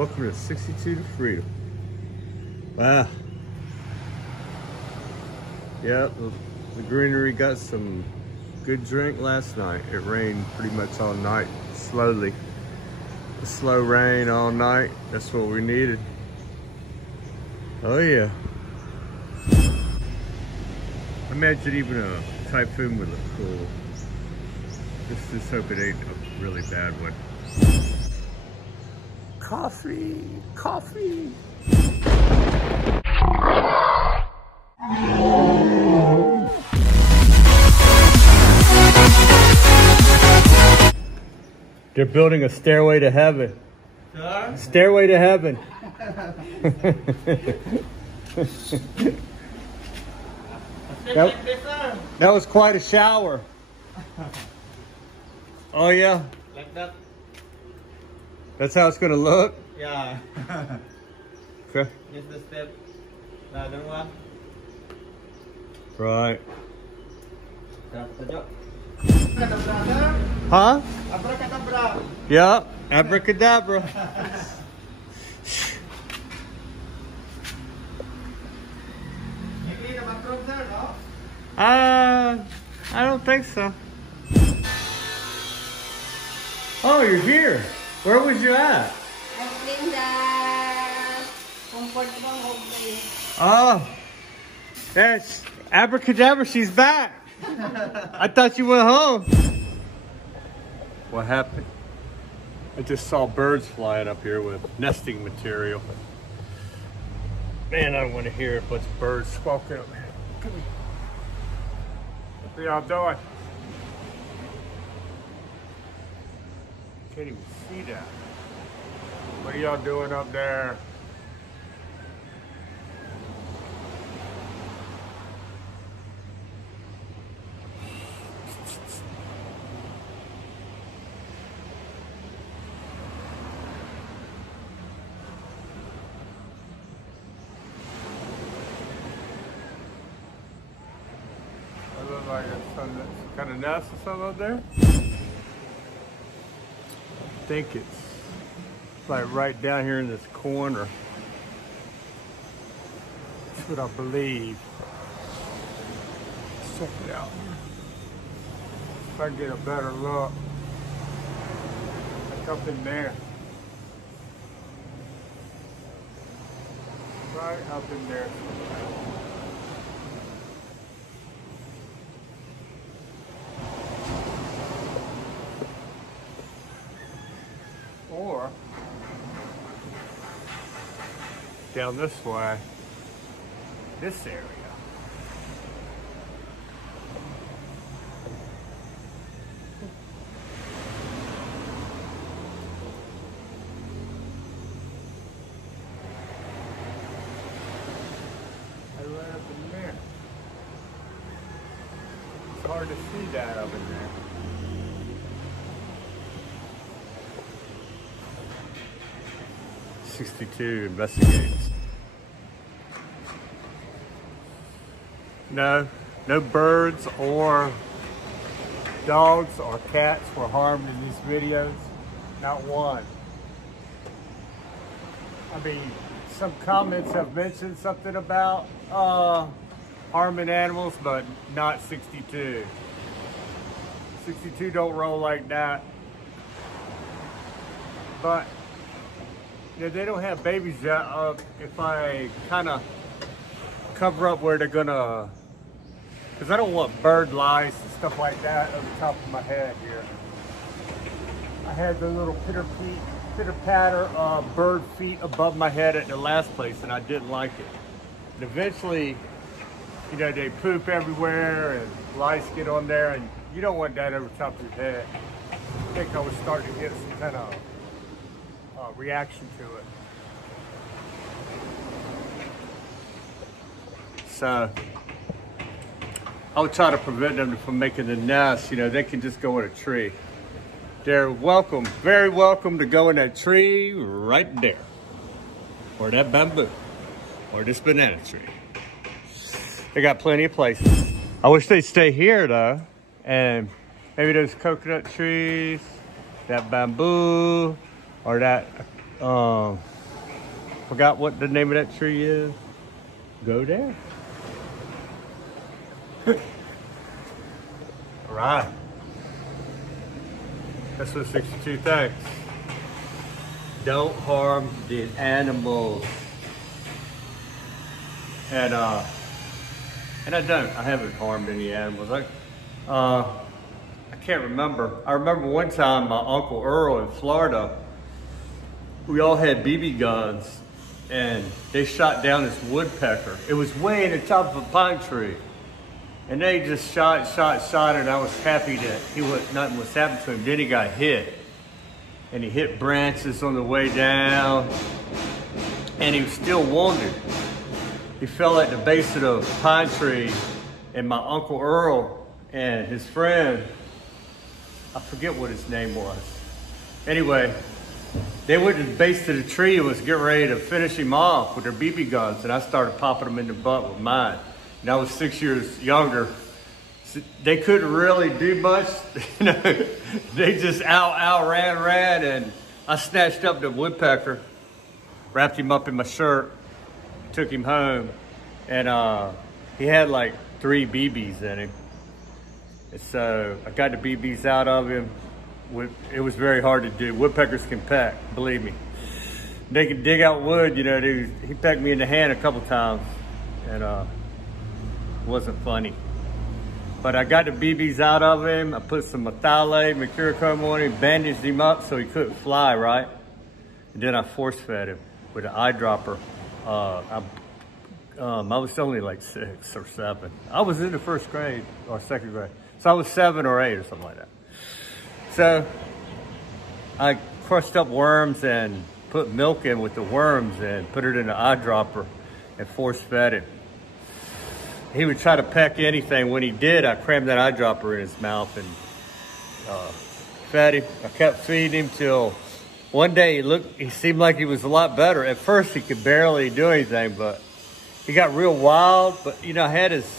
Welcome to 62 to Freedom. Wow. Yep, the greenery got some good drink last night. It rained pretty much all night, slowly. A slow rain all night, that's what we needed. Oh yeah. I imagine even a typhoon would look cool. Just hope it ain't a really bad one. Coffee, coffee. They're building a stairway to heaven. Sure? Stairway to heaven. That was quite a shower. Oh yeah? Like that. That's how it's gonna look? Yeah. Okay. Here's the step. The other one. Right. Abracadabra. Huh? Abracadabra. Yeah, abracadabra. You clean the bathroom, sir, no? I don't think so. Oh, you're here. Where was you at? I clean the comfort room of the... Oh, that's abracadabra. She's back. I thought you went home. What happened? I just saw birds flying up here with nesting material. Man, I don't want to hear a bunch of birds squawking up here. Come here. What y'all doing? Can't even see that. What are y'all doing up there? It looks like it's some kind of nest or something up there. I think it's like right down here in this corner. That's what I believe. Let's check it out. If I can get a better look. Like up in there. Right up in there. Or down this way, this area. Right up in there. It's hard to see that up in there. '62 investigates. No birds or dogs or cats were harmed in these videos. Not one. I mean, some comments have mentioned something about harming animals, but not 62. 62 don't roll like that. But yeah, they don't have babies yet. If I kind of cover up where they're gonna, because I don't want bird lice and stuff like that on the top of my head here. I had the little pitter-patter bird feet above my head at the last place, and I didn't like it. And eventually, you know, they poop everywhere and lice get on there, and you don't want that over the top of your head. I think I was starting to get some kind of reaction to it. So I'll try to prevent them from making the nest. You know, they can just go in a tree. They're welcome, very welcome to go in that tree right there. Or that bamboo. Or this banana tree. They got plenty of places. I wish they'd stay here though. And maybe those coconut trees, that bamboo, or that Forgot what the name of that tree is. Go there. All right. That's what 62 thinks. Don't harm the animals. And I don't. I haven't harmed any animals. I can't remember. I remember one time my Uncle Earl in Florida, we all had BB guns and they shot down this woodpecker. It was way in the top of a pine tree. And they just shot, and I was happy that nothing was happening to him. Then he got hit. And he hit branches on the way down. And he was still wounded. He fell at the base of the pine tree, and my Uncle Earl and his friend, I forget what his name was. Anyway, they went to the base of the tree and was getting ready to finish him off with their BB guns, and I started popping them in the butt with mine. And I was 6 years younger. So they couldn't really do much. They just ran, and I snatched up the woodpecker, wrapped him up in my shirt, took him home, and he had like 3 BBs in him. And so I got the BBs out of him. It was very hard to do. Woodpeckers can peck, believe me. They can dig out wood, you know. He pecked me in the hand a couple times, and it wasn't funny. But I got the BBs out of him. I put some methylate, mercurochrome on him, bandaged him up so he couldn't fly, right? And then I force fed him with an eyedropper. I was only like 6 or 7. I was in the 1st grade or 2nd grade. So I was 7 or 8 or something like that. So I crushed up worms and put milk in with the worms and put it in the eyedropper and force fed him. He would try to peck anything. When he did, I crammed that eyedropper in his mouth and fed him. I kept feeding him till one day he seemed like he was a lot better. At first he could barely do anything, but he got real wild. But you know, I had his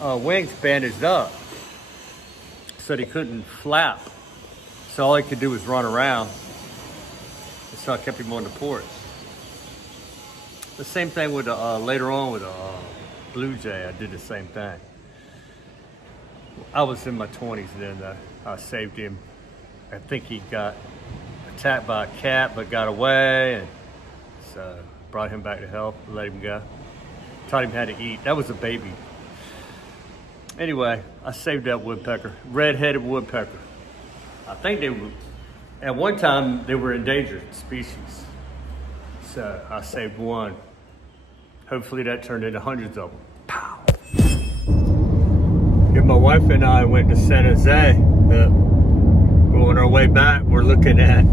wings bandaged up so that he couldn't flap. So all he could do was run around. And so I kept him on the porch. The same thing with later on with blue jay. I did the same thing. I was in my 20s then. I saved him. I think he got attacked by a cat but got away, and so brought him back to health, let him go. Taught him how to eat. That was a baby. Anyway, I saved that woodpecker, red-headed woodpecker. I think they were, at one time, they were endangered species. So I saved one. Hopefully that turned into hundreds of them. Pow! And my wife and I went to San Jose. On our way back, you're looking at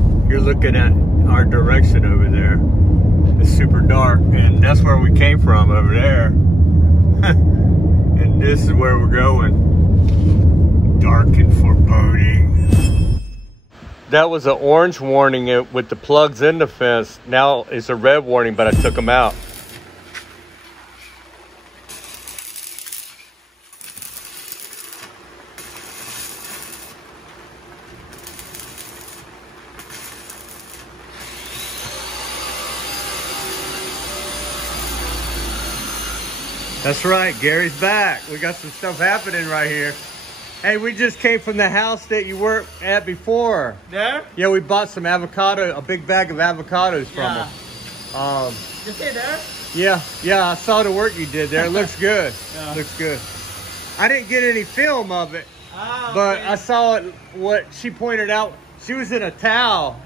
our direction over there. It's super dark, and that's where we came from over there. And this is where we're going. Dark and foreboding. That was an orange warning with the plugs in the fence. Now it's a red warning, but I took them out. That's right, Gary's back. We got some stuff happening right here. Hey, we just came from the house that you were at before. There? Yeah, we bought some avocado, a big bag of avocados from them. You see there? Yeah, I saw the work you did there. It looks good. Yeah. Looks good. I didn't get any film of it, Ah, but okay. I saw it, what she pointed out. She was in a towel.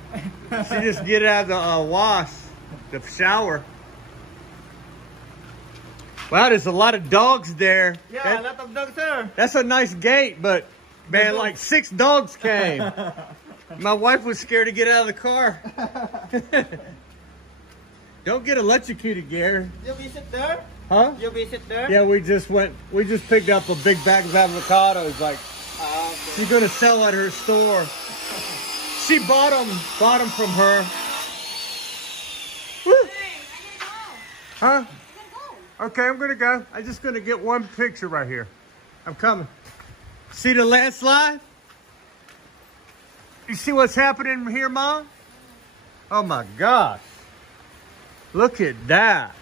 She just get out of the wash, the shower. Wow, there's a lot of dogs there. Yeah, a lot of dogs there. That's a nice gate, but man, like 6 dogs came. My wife was scared to get out of the car. Don't get electrocuted, Gary. You visit there? Huh? You visit there? Yeah, we just picked up a big bag of avocados. Like, Okay. she's gonna sell at her store. She bought them from her. Woo. Huh? Okay, I'm gonna go. I'm just gonna get one picture right here. I'm coming. See the landslide? You see what's happening here, Mom? Oh my gosh. Look at that.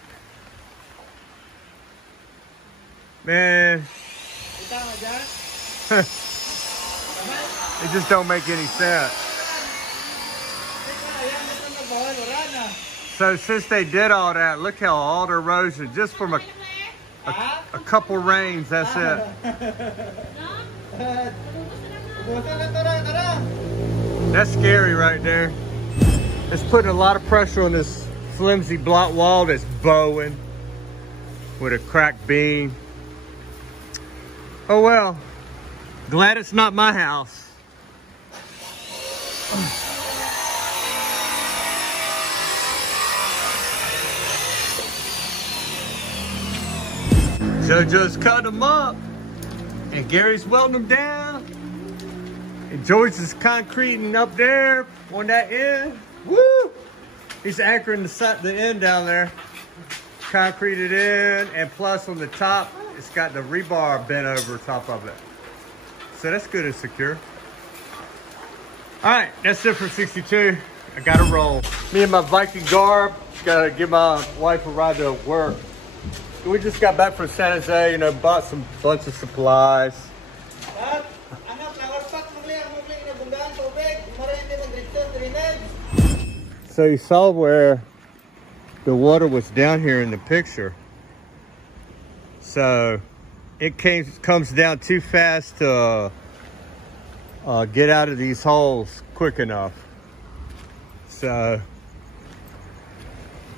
Man. It just don't make any sense. So since they did all that, look how all the erosion, just from a couple rains, that's it. That's scary right there. It's putting a lot of pressure on this flimsy block wall that's bowing with a cracked beam. Oh well, glad it's not my house. JoJo's cutting them up, and Gary's welding them down, and George is concreting up there on that end. Woo! He's anchoring the end down there, concreted in, and plus on the top, it's got the rebar bent over top of it. So that's good and secure. All right, that's it for 62. I gotta roll. Me and my Viking garb, gotta give my wife a ride to work. We just got back from San Jose, you know, bought some bunch of supplies. So you saw where the water was down here in the picture. So it comes down too fast to get out of these holes quick enough. So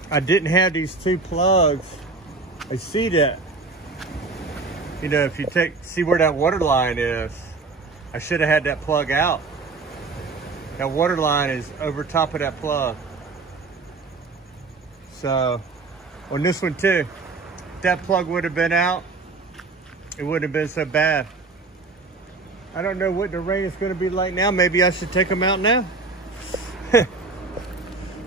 I didn't have these two plugs. I see that, you know, if you see where that water line is, I should have had that plug out. That water line is over top of that plug. So on this one too, if that plug would have been out, it wouldn't have been so bad. I don't know what the rain is going to be like now. Maybe I should take them out now.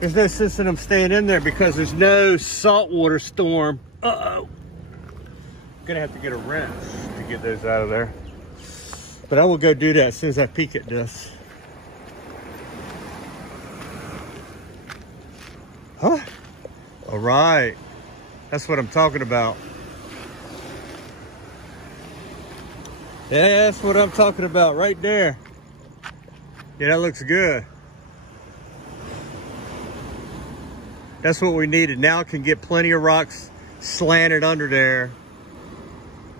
There's no sense in them staying in there because there's no saltwater storm. Uh-oh. Gonna have to get a wrench to get those out of there. But I will go do that as soon as I peek at this. Huh? All right. That's what I'm talking about. Yeah, that's what I'm talking about right there. Yeah, that looks good. That's what we needed. Now I can get plenty of rocks slanted under there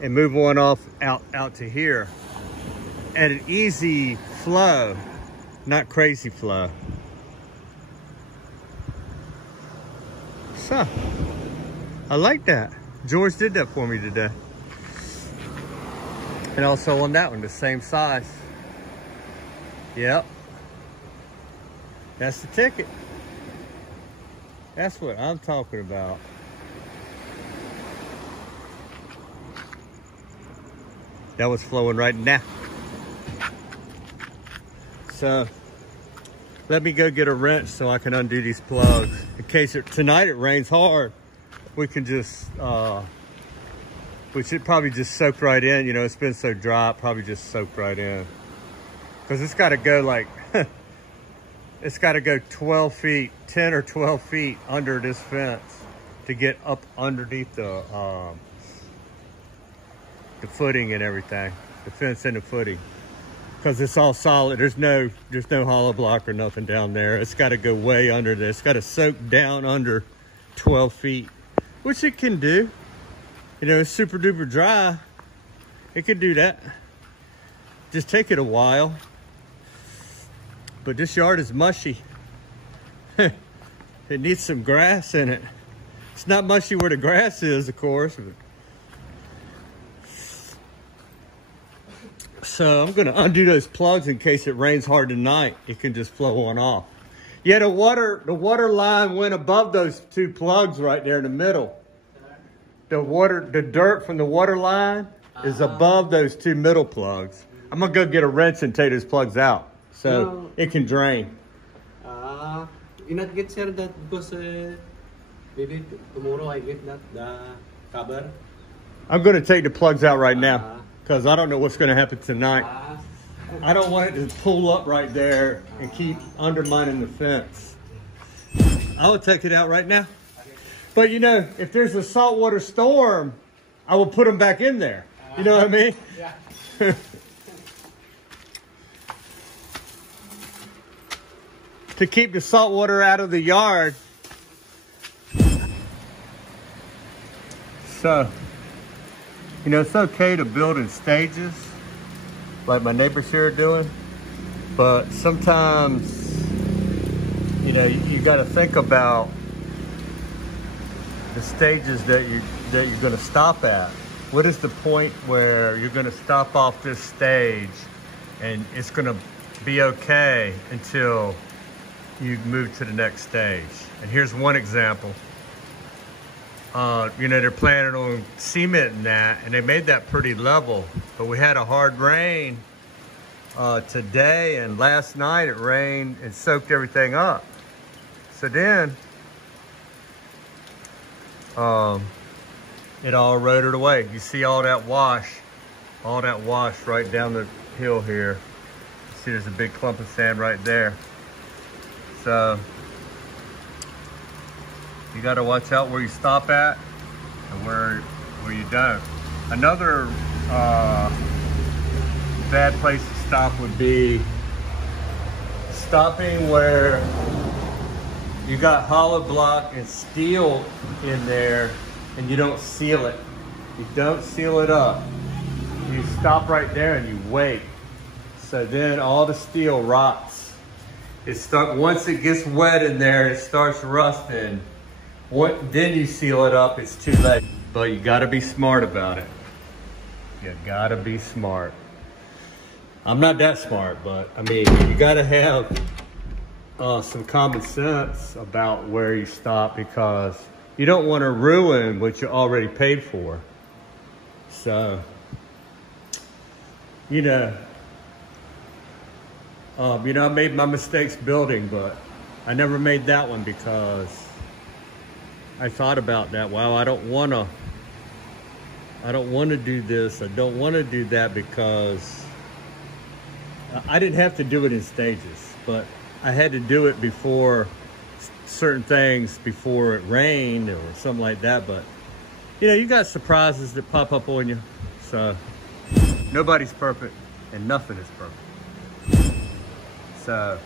and move one off out to here at an easy flow, not crazy flow. So I like that. George did that for me today. And also on that one, the same size. Yep. That's the ticket. That's what I'm talking about. That was flowing right now. So let me go get a wrench so I can undo these plugs. In case tonight it rains hard, we can just, we should probably just soak right in. You know, it's been so dry, probably just soak right in. Because it's got to go like, it's got to go 12 feet, 10 or 12 feet under this fence to get up underneath the footing and everything, the fence and the footing. Because it's all solid. There's no hollow block or nothing down there. It's got to go way under this. It's got to soak down under 12 feet, which it can do. You know, it's super duper dry. It can do that. Just take it a while. But this yard is mushy. It needs some grass in it. It's not mushy where the grass is, of course. So I'm gonna undo those plugs in case it rains hard tonight. It can just flow on off. Yeah, the water line went above those two plugs right there in the middle. The dirt from the water line is above those two middle plugs. I'm gonna go get a wrench and take those plugs out so it can drain. You not get sir that because maybe tomorrow I get that the cover. I'm gonna take the plugs out right now because I don't know what's gonna happen tonight. I don't want it to pull up right there and keep undermining the fence. I will take it out right now. But you know, if there's a saltwater storm, I will put them back in there. You know what I mean? Yeah. To keep the salt water out of the yard. So, you know, it's okay to build in stages, like my neighbors here are doing, but sometimes, you know, you got to think about the stages that you're going to stop at. What is the point where you're going to stop off this stage and it's going to be okay until you move to the next stage? And here's one example. You know, they're planning on cementing that, and they made that pretty level, but we had a hard rain today, and last night it rained and soaked everything up. So then it all eroded away. You see all that wash right down the hill here. You see there's a big clump of sand right there. So you got to watch out where you stop at and where you don't. Another bad place to stop would be stopping where you got hollow block and steel in there and you don't seal it. You don't seal it up. You stop right there and you wait. So then all the steel rots. Once it gets wet in there, it starts rusting. Then you seal it up, it's too late. But you gotta be smart about it. You gotta be smart. I'm not that smart, but I mean, you gotta have some common sense about where you stop, because you don't want to ruin what you already paid for. So, you know, I made my mistakes building, but I never made that one because I thought about that. Wow, I don't want to do this. I don't want to do that, because I didn't have to do it in stages, but I had to do it before certain things, before it rained or something like that. But you know, you got surprises that pop up on you. So nobody's perfect and nothing is perfect. So,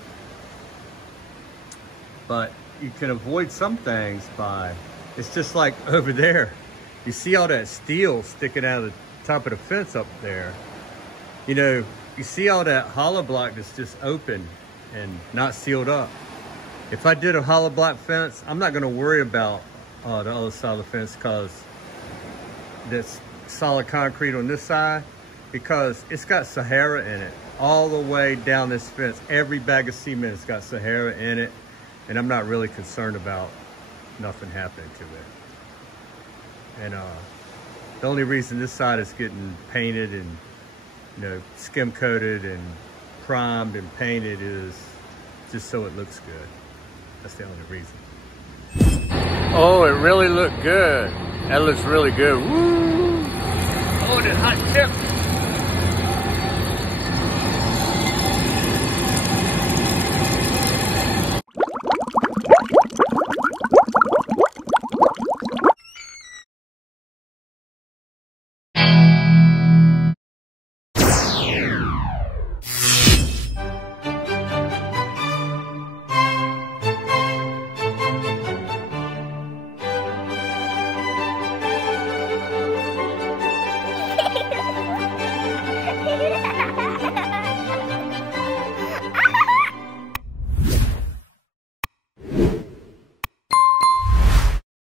but you can avoid some things by, it's just like over there. You see all that steel sticking out of the top of the fence up there. You know, you see all that hollow block that's just open and not sealed up. If I did a hollow block fence, I'm not gonna worry about the other side of the fence, because that's solid concrete on this side, because it's got Sahara in it. All the way down this fence, every bag of cement has got Sahara in it, and I'm not really concerned about nothing happening to it. And the only reason this side is getting painted and, you know, skim coated and primed and painted is just so it looks good. That's the only reason. Oh, it really looked good. That looks really good. Woo! Oh, the hot tip.